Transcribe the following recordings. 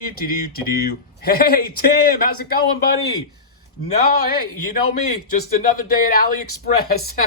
Do. Hey Tim, how's it going, buddy? No, hey, you know me. Just another day at AliExpress.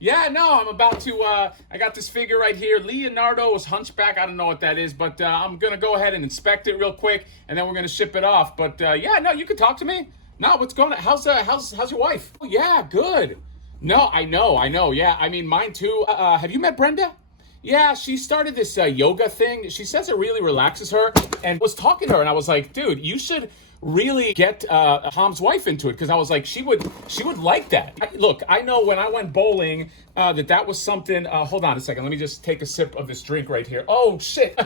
Yeah, no, I'm about to. I got this figure right here, Leonardo's Hunchback. I don't know what that is, but I'm gonna go ahead and inspect it real quick, and then we're gonna ship it off. But yeah, no, you can talk to me. No, what's going on? How's your wife? Oh, yeah, good. No, I know. Yeah, I mean mine too. Have you met Brenda? Yeah, she started this yoga thing. She says it really relaxes her. And was talking to her, and I was like, dude, you should really get Tom's wife into it, because I was like, she would like that. Look, I know when I went bowling, that was something. Hold on a second. Let me just take a sip of this drink right here. Oh shit,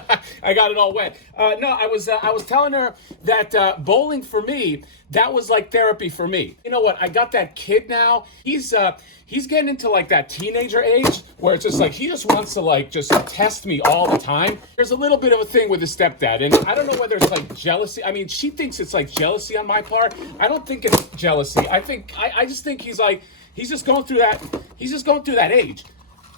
I got it all wet. No, I was telling her that bowling for me, that was like therapy for me. You know what? I got that kid now. He's getting into like that teenager age where it's just like he just wants to like just test me all the time. There's a little bit of a thing with his stepdad, and I don't know whether it's like jealousy. I mean, she thinks it's like jealousy on my part. I don't think it's jealousy. I just think he's just going through that age.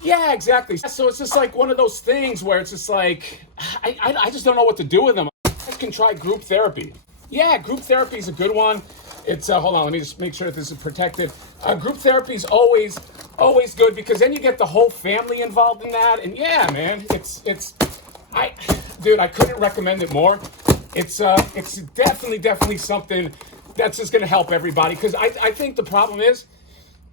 Yeah, exactly. So it's just like one of those things where it's just like I just don't know what to do with him. I can try group therapy. Yeah, group therapy is a good one. It's hold on, let me just make sure that this is protected. Group therapy is always good, because then you get the whole family involved in that. And yeah, man, dude, I couldn't recommend it more. It's definitely something that's just gonna help everybody, because I think the problem is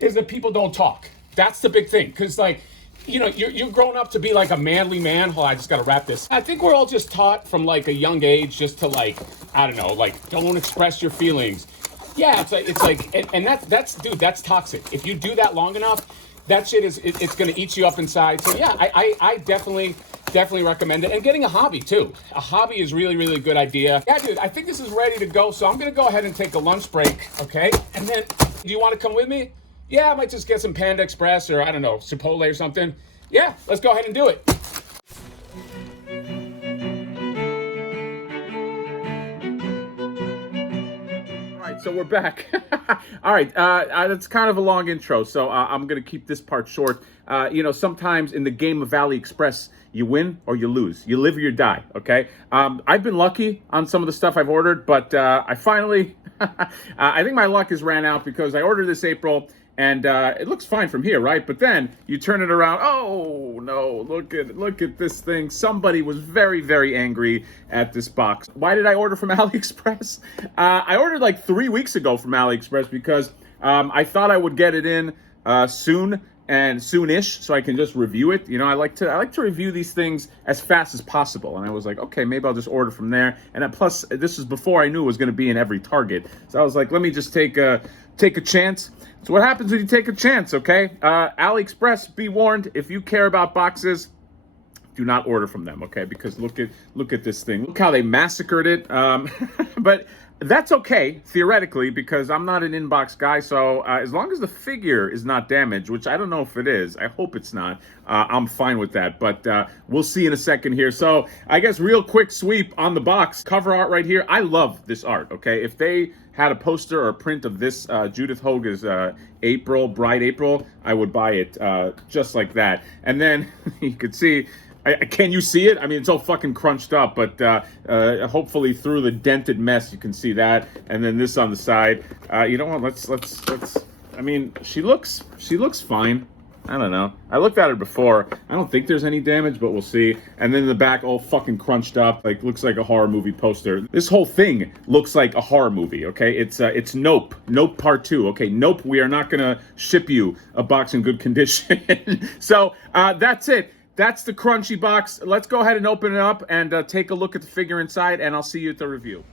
that people don't talk. That's the big thing, because like, you know, you're grown up to be like a manly man. Hold on, I just gotta wrap this. I think we're all just taught from like a young age just to like, I don't know, like don't express your feelings. Yeah, it's like, and that's dude, that's toxic. If you do that long enough, that shit it's gonna eat you up inside. So yeah, I definitely recommend it. And getting a hobby too. A hobby is really a good idea. Yeah, dude, I think this is ready to go. So I'm gonna go ahead and take a lunch break, okay? And then, do you want to come with me? Yeah, I might just get some Panda Express, or I don't know, Chipotle or something. Yeah, let's go ahead and do it. So we're back. All right, that's kind of a long intro, so I'm gonna keep this part short. You know, sometimes in the game of AliExpress, you win or you lose. You live or you die, okay? I've been lucky on some of the stuff I've ordered, but I finally, I think my luck has ran out, because I ordered this April, and it looks fine from here, right? But then you turn it around. Oh no! Look at this thing. Somebody was very angry at this box. Why did I order from AliExpress? I ordered like 3 weeks ago from AliExpress, because I thought I would get it in soon and soonish, so I can just review it. You know, I like to review these things as fast as possible. And I was like, okay, maybe I'll just order from there. And plus, this is before I knew it was going to be in every Target. So I was like, let me just take a chance. So what happens when you take a chance, okay? AliExpress, be warned, if you care about boxes, do not order from them, okay? Because look at this thing. Look how they massacred it. But that's okay, theoretically, because I'm not an inbox guy. So as long as the figure is not damaged, which I don't know if it is, I hope it's not, I'm fine with that. But we'll see in a second here. So I guess real quick sweep on the box. Cover art right here. I love this art, okay? If they had a poster or a print of this Judith Hoge's Bride April, I would buy it just like that. And then you could see, can you see it? I mean, it's all fucking crunched up, but hopefully through the dented mess, you can see that. And then this on the side. You know what? Let's. I mean, she looks fine. I don't know. I looked at her before. I don't think there's any damage, but we'll see. And then the back all fucking crunched up, like looks like a horror movie poster. This whole thing looks like a horror movie, okay? It's Nope. Nope Part 2, okay? Nope, we are not gonna ship you a box in good condition. So that's it. That's the crunchy box. Let's go ahead and open it up and take a look at the figure inside, and I'll see you at the review.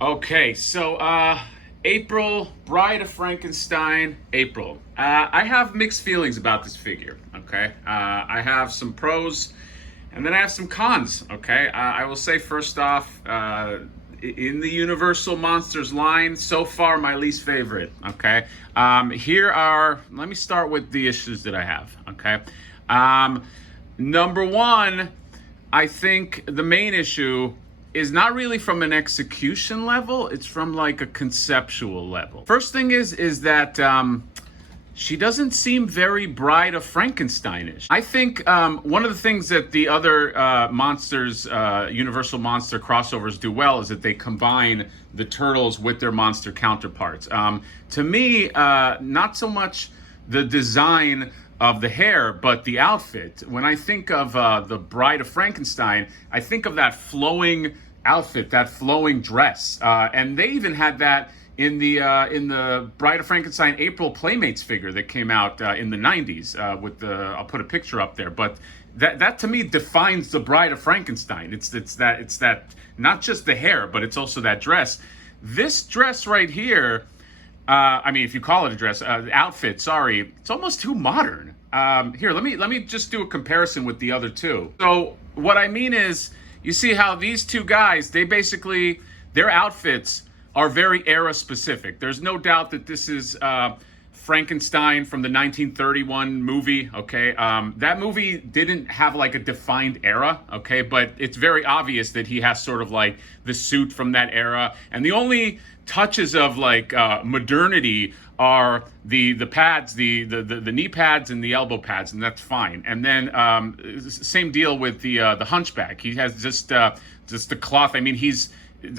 Okay, so April, Bride of Frankenstein, April. I have mixed feelings about this figure, okay? I have some pros, and then I have some cons, okay? I will say first off, in the Universal Monsters line, so far my least favorite, okay? Let me start with the issues that I have, okay? Number one, I think the main issue is not really from an execution level, it's from like a conceptual level. First thing is that she doesn't seem very Bride of Frankensteinish. I think one of the things that the other monsters, Universal Monster crossovers do well is that they combine the turtles with their monster counterparts. To me, not so much the design of the hair, but the outfit. When I think of the Bride of Frankenstein, I think of that flowing outfit, that flowing dress, and they even had that in the Bride of Frankenstein April Playmates figure that came out in the 90s with the, I'll put a picture up there, but that to me defines the Bride of Frankenstein. It's that not just the hair, but it's also that dress. This dress right here, I mean, if you call it a dress, outfit, sorry, it's almost too modern. Here, let me just do a comparison with the other two. So what I mean is, you see how these two guys, they basically, their outfits are very era specific. There's no doubt that this is Frankenstein from the 1931 movie, okay? That movie didn't have like a defined era, okay? But it's very obvious that he has sort of like the suit from that era. And the only touches of like modernity are the pads, the knee pads and the elbow pads, and that's fine. And then same deal with the Hunchback. He has just the cloth. I mean, he's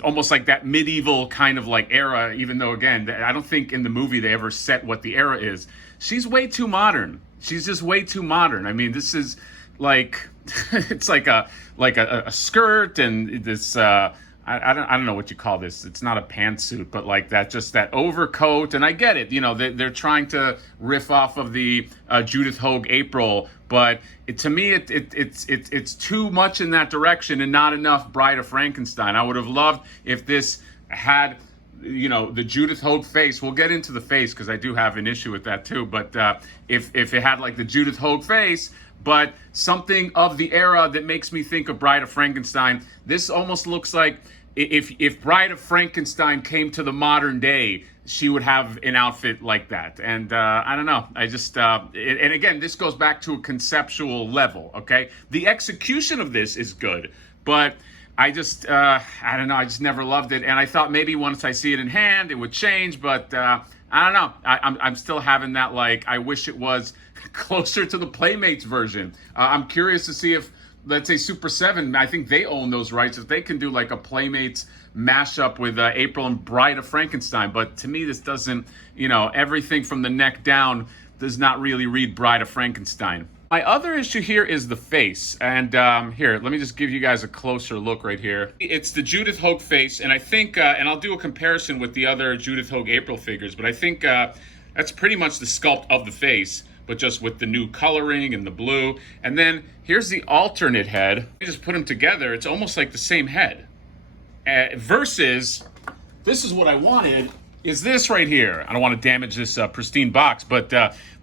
almost like that medieval kind of like era, even though again, I don't think in the movie they ever set what the era is. She's way too modern. She's just way too modern. I mean, this is like it's like a skirt and this I don't know what you call this. It's not a pantsuit, but like that, just that overcoat. And I get it, you know, they're trying to riff off of the Judith Hoag April, but to me, it's too much in that direction and not enough Bride of Frankenstein. I would have loved if this had, you know, the Judith Hoag face. We'll get into the face because I do have an issue with that too. But if it had like the Judith Hoag face, but something of the era that makes me think of Bride of Frankenstein. This almost looks like if Bride of Frankenstein came to the modern day, she would have an outfit like that. And I don't know. I just, and again, this goes back to a conceptual level, okay? The execution of this is good, but I just, I don't know. I just never loved it. And I thought maybe once I see it in hand, it would change, but I don't know. I'm still having that, like, I wish it was closer to the Playmates version. I'm curious to see if, let's say, Super 7, I think they own those rights, if they can do like a Playmates mashup with April and Bride of Frankenstein. But to me, this doesn't, you know, everything from the neck down does not really read Bride of Frankenstein. My other issue here is the face. And here, let me just give you guys a closer look right here. It's the Judith Hoag face, and I think, and I'll do a comparison with the other Judith Hoag April figures, but I think that's pretty much the sculpt of the face, but just with the new coloring and the blue. And then here's the alternate head. You just put them together, it's almost like the same head. Versus, this is what I wanted, is this right here. I don't want to damage this pristine box, but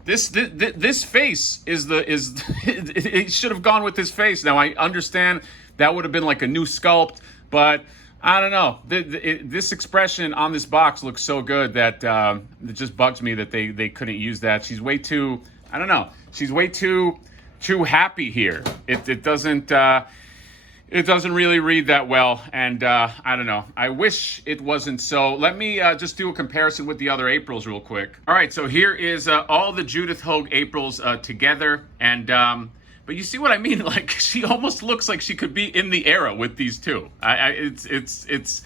this face is it should have gone with this face. Now I understand that would have been like a new sculpt, but I don't know. This expression on this box looks so good that it just bugs me that they couldn't use that. She's way too, I don't know. She's way too happy here. It doesn't really read that well, and I don't know. I wish it wasn't so. Let me just do a comparison with the other Aprils real quick. All right, so here is all the Judith Hoag Aprils together, and but you see what I mean? Like, she almost looks like she could be in the era with these two. It's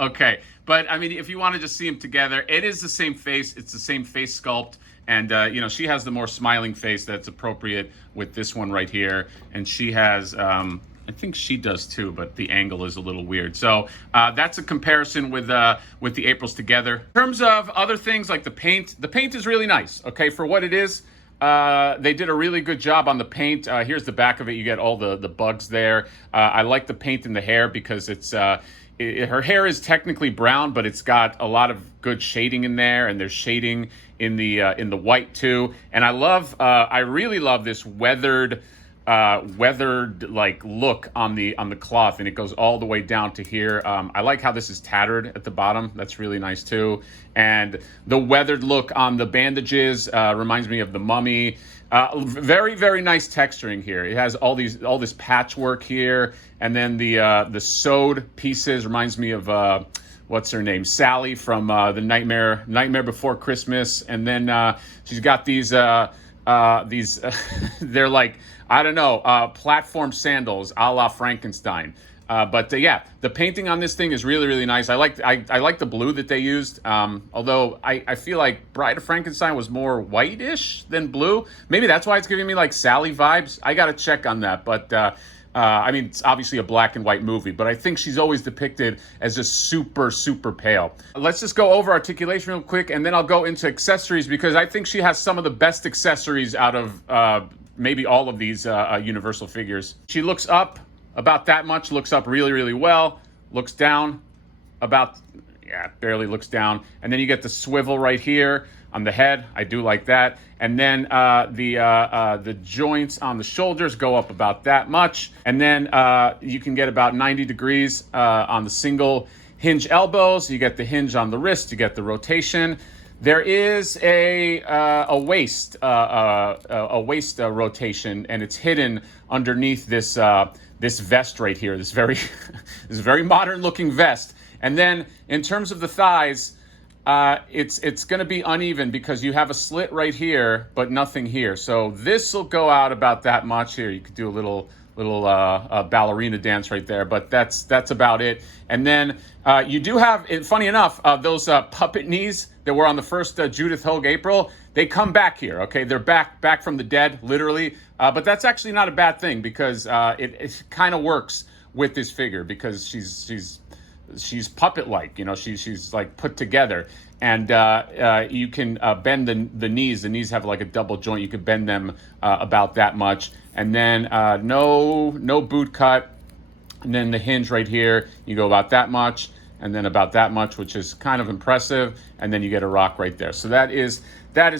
okay. But I mean, if you want to just see them together, it is the same face. It's the same face sculpt. And, you know, she has the more smiling face that's appropriate with this one right here. And she has, I think she does too, but the angle is a little weird. So that's a comparison with the Aprils together. In terms of other things like the paint is really nice, okay, for what it is. They did a really good job on the paint. Here's the back of it. You get all the bugs there. I like the paint in the hair because it's her hair is technically brown, but it's got a lot of good shading in there, and there's shading in the white too. And I really love this weathered like look on the cloth, and it goes all the way down to here. I like how this is tattered at the bottom. That's really nice too. And the weathered look on the bandages reminds me of the Mummy. Very, very nice texturing here. It has all this patchwork here, and then the sewed pieces reminds me of what what's her name, Sally from the Nightmare Before Christmas, and then she's got these they're like, I don't know, platform sandals a la Frankenstein. But yeah, the painting on this thing is really, really nice. I like the blue that they used. Although I feel like Bride of Frankenstein was more whitish than blue. Maybe that's why it's giving me like Sally vibes. I got to check on that. But I mean, it's obviously a black and white movie, but I think she's always depicted as just super, super pale. Let's just go over Articulation real quick, and then I'll go into accessories, because I think she has some of the best accessories out of maybe all of these Universal figures. She looks up about that much, looks up really, really well, looks down about, yeah, barely looks down. And then you get the swivel right here on the head. I do like that. And then the joints on the shoulders go up about that much. And then you can get about 90 degrees on the single hinge elbows. You get the hinge on the wrist. You get the rotation. There is a waist rotation, and it's hidden underneath this this vest right here. This very this very modern looking vest. And then in terms of the thighs, it's going to be uneven because you have a slit right here, but nothing here. So this will go out about that much here. You could do a little ballerina dance right there, but that's about it. And then you do have, funny enough, those puppet knees that were on the first Judith Hogue April. They come back here. Okay, they're back from the dead, literally. But that's actually not a bad thing, because it kind of works with this figure, because she's puppet-like, you know, she's like put together, and you can bend the knees. The knees have like a double joint. You can bend them about that much, and then no boot cut, and then the hinge right here, you go about that much, and then about that much, which is kind of impressive, and then you get a rock right there. So that is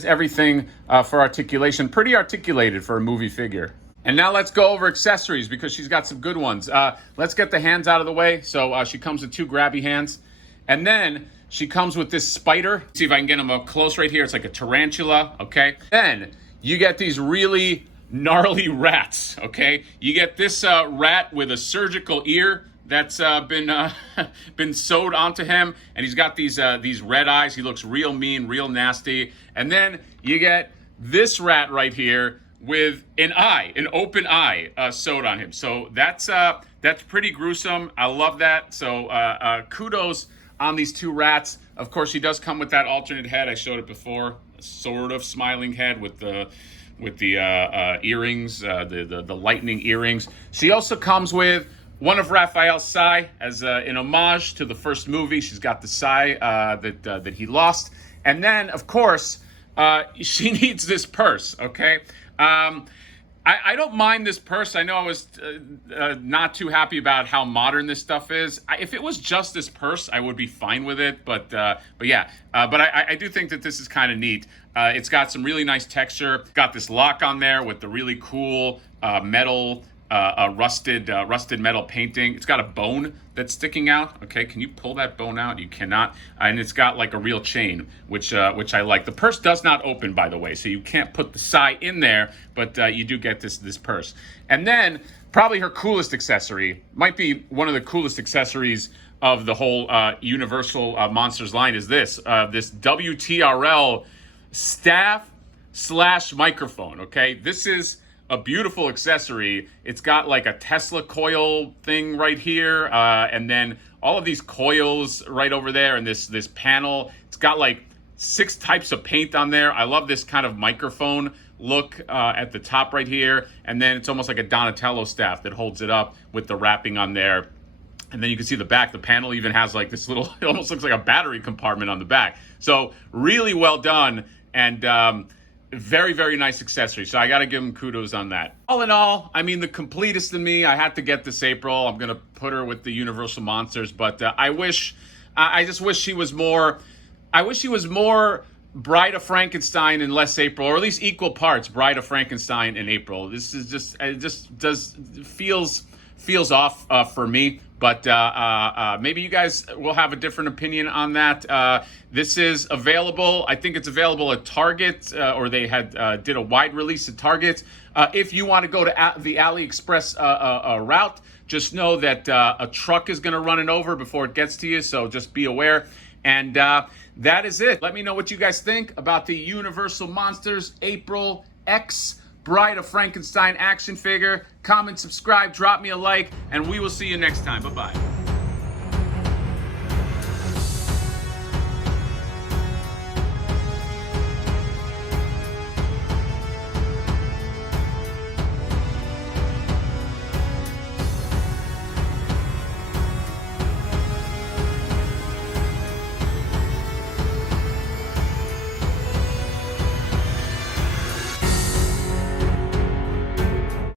everything for Articulation. Pretty articulated for a movie figure. And now let's go over accessories, because she's got some good ones. Let's get the hands out of the way. So she comes with two grabby hands. And then she comes with this spider. See if I can get them up close right here. It's like a tarantula, okay? Then you get these really gnarly rats, okay? You get this rat with a surgical ear that's been sewed onto him. And he's got these red eyes. He looks real mean, real nasty. And then you get this rat right here with an open eye sewed on him. So that's pretty gruesome. I love that. So kudos on these two rats. Of course, she does come with that alternate head. I showed it before, sort of smiling head with the earrings, the lightning earrings. She also comes with one of Raphael's sai as an homage to the first movie. She's got the sai that he lost, and then of course she needs this purse. Okay. I don't mind this purse. I know I was not too happy about how modern this stuff is. If it was just this purse, I would be fine with it. But yeah. But I do think that this is kind of neat. It's got some really nice texture. Got this lock on there with the really cool metal, rusted metal painting. It's got a bone that's sticking out. Okay, can you pull that bone out? You cannot. And it's got like a real chain, which I like. The purse does not open, by the way, so you can't put the sai in there, but you do get this purse. And then probably her coolest accessory, might be one of the coolest accessories of the whole Universal Monsters line, is this WTRL staff / microphone. Okay, this is a beautiful accessory. It's got like a Tesla coil thing right here, and then all of these coils right over there, and this panel. It's got like 6 types of paint on there. I love this kind of microphone look at the top right here, and then it's almost like a Donatello staff that holds it up with the wrapping on there. And then you can see the back. The panel even has like this little, it almost looks like a battery compartment on the back. So really well done, and very, very nice accessory. So I got to give him kudos on that. All in all, I mean, the completest in me, I had to get this April. I'm going to put her with the Universal Monsters, but I just wish she was more, Bride of Frankenstein and less April, or at least equal parts Bride of Frankenstein and April. This is just, it just feels feels off for me. But maybe you guys will have a different opinion on that. This is available. I think it's available at Target, or they had did a wide release at Target. If you want to go to the AliExpress route, just know that a truck is going to run it over before it gets to you. So just be aware. And that is it. Let me know what you guys think about the Universal Monsters April X Bride of Frankenstein action figure. Comment, subscribe, drop me a like, and we will see you next time. Bye-bye.